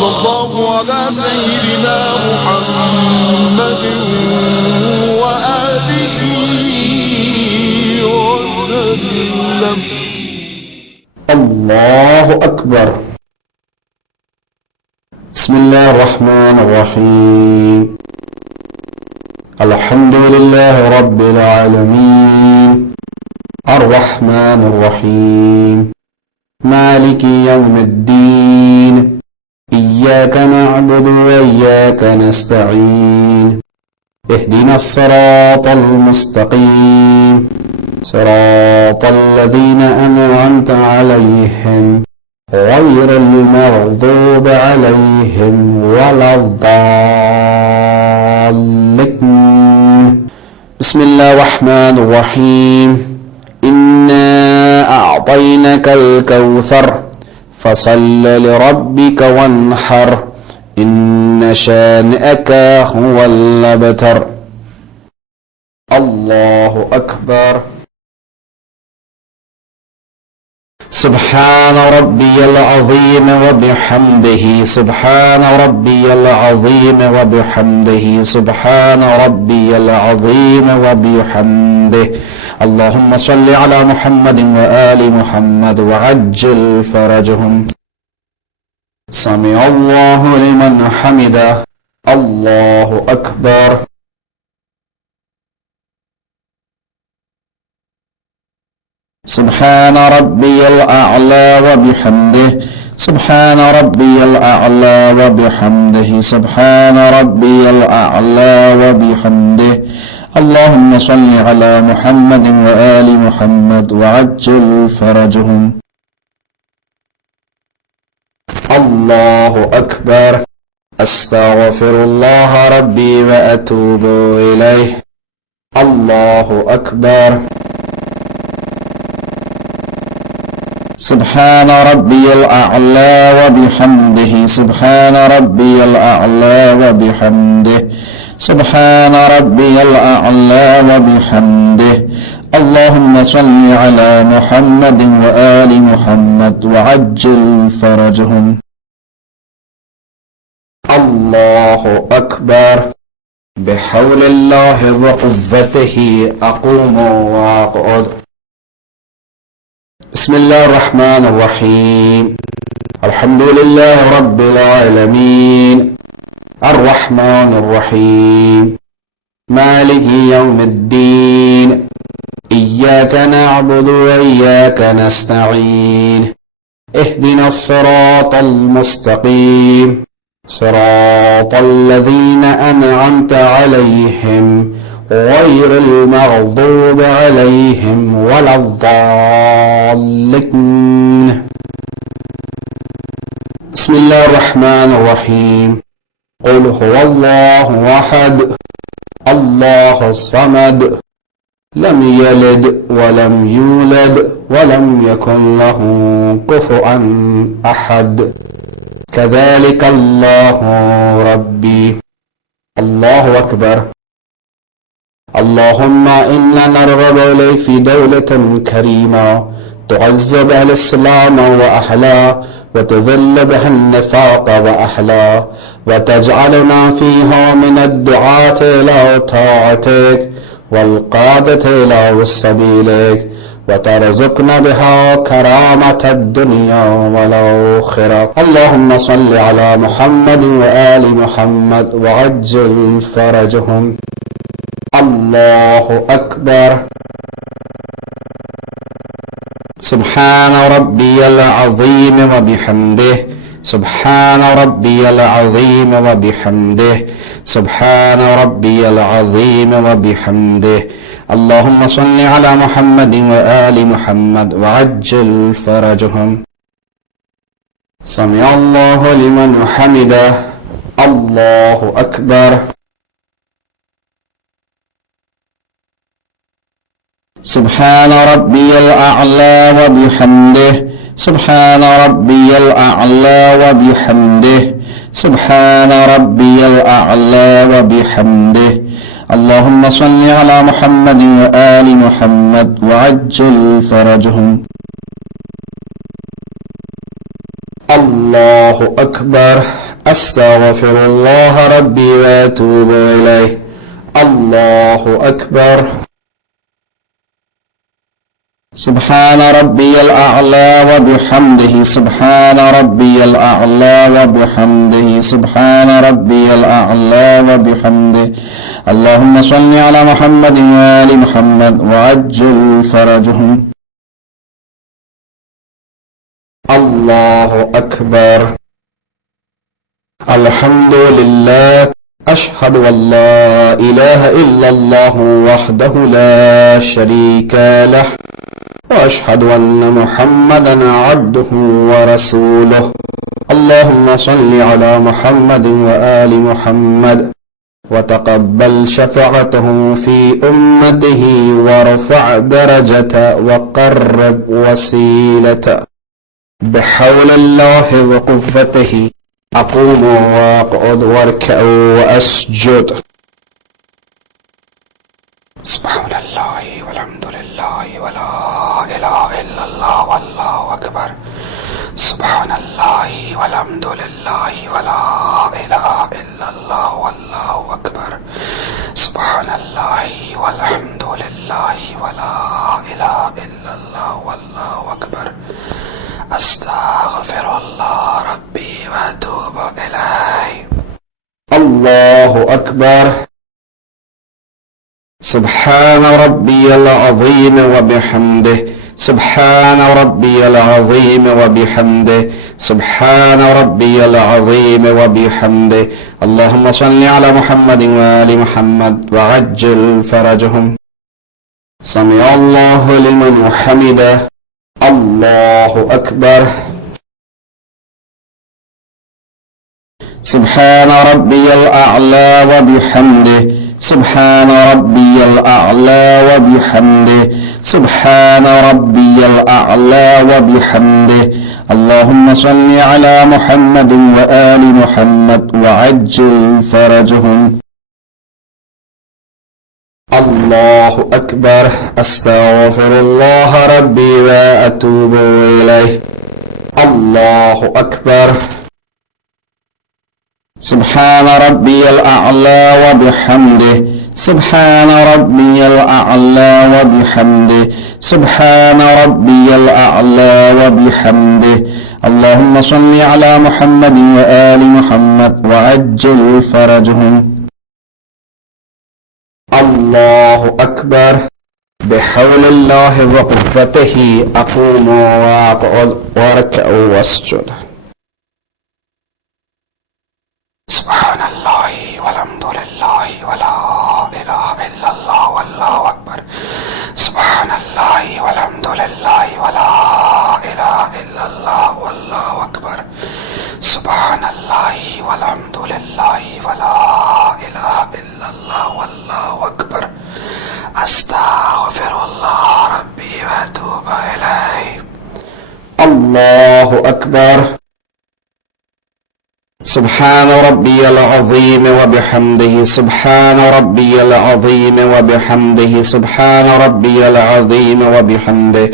الله على سيدنا محمد وآله وسلم. الله أكبر. بسم الله الرحمن الرحيم. الحمد لله رب العالمين الرحمن الرحيم مالك يوم الدين إياك نعبد وإياك نستعين اهدنا الصراط المستقيم صراط الذين أنعمت عليهم غير المغضوب عليهم ولا الضالين. بسم الله الرحمن الرحيم. إنا أعطيناك الكوثر فصل لربك وانحر إن شانئك هو الأبتر. الله أكبر. سبحان ربي العظيم وبحمده سبحان ربي العظيم وبحمده سبحان ربي العظيم وبحمده. اللهم صل على محمد وآل محمد وعجل فرجهم. سمع الله لمن حمده. الله أكبر. سبحان ربي الأعلى وبحمده سبحان ربي الأعلى وبحمده سبحان ربي الأعلى وبحمده. اللهم صل على محمد وآل محمد وعجل فرجهم. الله أكبر. أستغفر الله ربي وأتوب إليه. الله أكبر. سبحان ربي الأعلى وبحمده سبحان ربي الأعلى وبحمده سبحان ربي الأعلى وبحمده. اللهم صل على محمد وآل محمد وعجل فرجهم. الله أكبر. بحول الله وقوته أقوم وأقعد. بسم الله الرحمن الرحيم. الحمد لله رب العالمين الرحمن الرحيم مالك يوم الدين إياك نعبد وإياك نستعين اهدنا الصراط المستقيم صراط الذين أنعمت عليهم غير المغضوب عليهم ولا الضالين. بسم الله الرحمن الرحيم. قل هو الله أحد الله الصمد لم يلد ولم يولد ولم يكن له كفوا أحد كذلك الله ربي. الله أكبر. اللهم إنا نرغب إليك في دولة كريمة تعز بها الإسلام وأهله وتذل بها النفاق وأهله وتجعلنا فيها من الدعاة إلى طاعتك والقادة إلى سبيلك وترزقنا بها كرامة الدنيا والآخرة. اللهم صل على محمد وآل محمد وعجل فرجهم. الله أكبر. سبحان ربي العظيم وبحمده سبحان ربي العظيم وبحمده سبحان ربي العظيم وبحمده. اللهم صل على محمد وآل محمد وعجل فرجهم. سمع الله لمن حمده. الله أكبر. سبحان ربي الأعلى وبحمده سبحان ربي الأعلى وبحمده سبحان ربي الأعلى وبحمده. اللهم صل على محمد وآل محمد وعجل فرجهم. الله أكبر. أستغفر الله ربي وأتوب إليه. الله أكبر. سبحان ربي الأعلى وبحمده. سبحان ربي الأعلى وبحمده. سبحان ربي الأعلى وبحمده. اللهم صل على محمد وآل محمد وعجل فرجهم. الله أكبر. الحمد لله. أشهد أن لا إله إلا الله وحده لا شريك له، وأشهد أن محمدا عبده ورسوله. اللهم صل على محمد وآل محمد وتقبل شفاعته في أمته وارفع درجته وقرب وسيلته بحول الله وقوته. أقوم وأقعد وأركع وأسجد. سبحان الله والحمد لله ولا إله إلا الله والله أكبر. سبحان الله والحمد لله ولا إله إلا الله والله أكبر. سبحان الله والحمد لله ولا إله إلا الله والله أكبر. أستغفر الله ربي وأتوب إليه. الله أكبر. سبحان ربي العظيم وبحمده. سبحان ربي العظيم وبحمده. سبحان ربي العظيم وبحمده. اللهم صل على محمد وآل محمد وعجل فرجهم. سمع الله لمن حمده. الله أكبر. سبحان ربي الأعلى وبحمده. سبحان ربي الأعلى وبحمده. سبحان ربي الأعلى وبحمده. اللهم صل على محمد وآل محمد وعجل فرجهم. الله أكبر. أستغفر الله ربي وأتوب إليه. الله أكبر. سبحان ربي الأعلى وبحمده. سبحان ربي الأعلى وبحمده. سبحان ربي الأعلى وبحمده. اللهم صل على محمد وآل محمد وعجل فرجهم. الله أكبر. بحول الله وقوته. أقوم وأقعد وأركع وأسجد. سبحان الله والحمد لله ولا إله إلا الله والله أكبر. سبحان الله والحمد لله ولا إله إلا الله والله أكبر. سبحان الله والحمد لله ولا إله إلا الله والله أكبر. أستغفر الله ربي وأتوب إليه. الله أكبر. سبحان ربي العظيم وبحمده. سبحان ربي العظيم وبحمده. سبحان ربي العظيم وبحمده.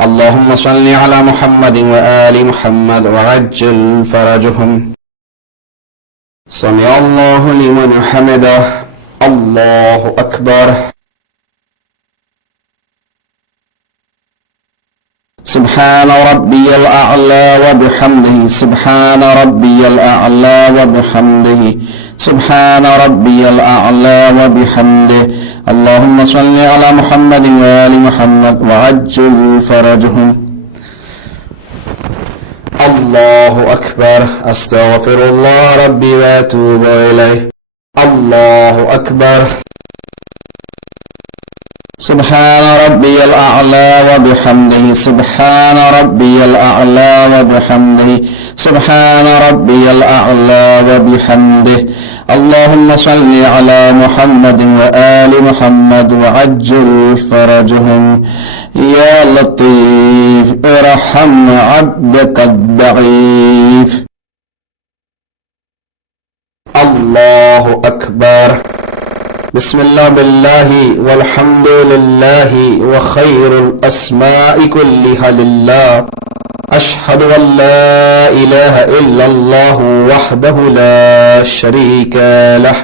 اللهم صل على محمد وآل محمد وعجل فرجهم. سمع الله لمن حمده. الله أكبر. سبحان ربي الأعلى وبحمده. سبحان ربي الأعلى وبحمده. سبحان ربي الأعلى وبحمده. اللهم صل على محمد وآل محمد وعجل فرجهم. الله أكبر. أستغفر الله ربي وأتوب إليه. الله أكبر. سبحان ربي الأعلى وبحمده. سبحان ربي الأعلى وبحمده. سبحان ربي الأعلى وبحمده. اللهم صل على محمد وآل محمد وعجل فرجهم. يا لطيف ارحم عبدك الضعيف. الله أكبر. بسم الله بالله والحمد لله وخير الأسماء كلها لله. أشهد أن لا إله إلا الله وحده لا شريك له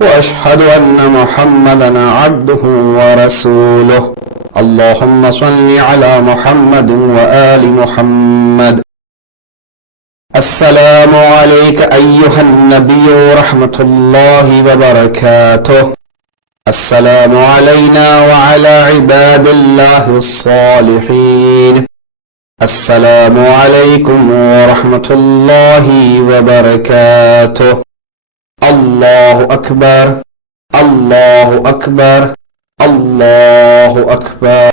وأشهد أن محمدا عبده ورسوله اللهم صل على محمد وآل محمد السلام عليك أيها النبي ورحمة الله وبركاته السلام علينا وعلى عباد الله الصالحين السلام عليكم ورحمة الله وبركاته الله أكبر الله أكبر الله أكبر